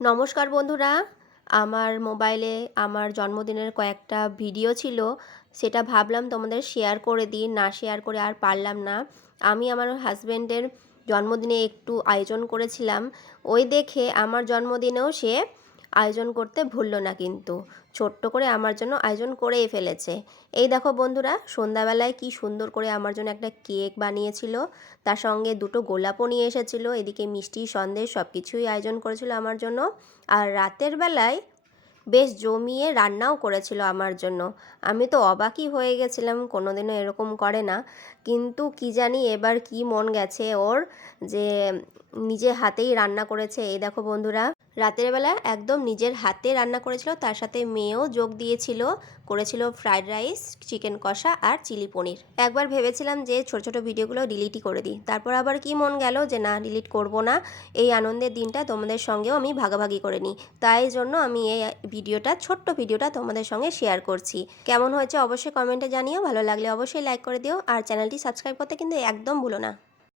নমস্কার বন্ধুরা, আমার মোবাইলে আমার জন্মদিনের কয়েকটা ভিডিও ছিল। সেটা ভাবলাম তোমাদের শেয়ার করে দিই, না শেয়ার করে আর পারলাম না। আমি আমার হাজব্যান্ডের জন্মদিনে একটু আয়োজন করেছিলাম। ওই দেখে আমার জন্মদিনেও সে আয়োজন করতে ভুলল না, কিন্তু ছোট্ট করে আমার জন্য আয়োজন করেই ফেলেছে। এই দেখো বন্ধুরা, সন্ধ্যাবেলায় কি সুন্দর করে আমার জন্য একটা কেক বানিয়েছিল, তার সঙ্গে দুটো গোলাপও নিয়ে এসেছিল, এদিকে মিষ্টি সন্দেশ সব কিছুই আয়োজন করেছিল আমার জন্য। আর রাতের বেলায় বেশ জমিয়ে রান্নাও করেছিল আমার জন্য। আমি তো অবাকই হয়ে গেছিলাম, কোনোদিনও এরকম করে না। কিন্তু কি জানি এবার কি মন গেছে ওর, যে নিজে হাতেই রান্না করেছে। এই দেখো বন্ধুরা, রাতের বেলা একদম নিজের হাতে রান্না করেছিল, তার সাথে মেয়েও যোগ দিয়েছিল। করেছিল ফ্রাইড রাইস, চিকেন কষা আর চিলি পনির। একবার ভেবেছিলাম যে ছোট ছোট ভিডিওগুলো ডিলিটই করে দিই, তারপর আবার কি মন গেল যে না, ডিলিট করব না। এই আনন্দের দিনটা তোমাদের সঙ্গেও আমি ভাগাভাগি করে নিই, তাই জন্য আমি এই ছোট্ট ভিডিওটা তোমাদের সঙ্গে শেয়ার করছি। কেমন হয়েছে অবশ্যই কমেন্টে জানিও, ভালো লাগলে অবশ্যই লাইক করে দিও, আর চ্যানেলটি সাবস্ক্রাইব করতে কিন্তু একদম ভুলো না।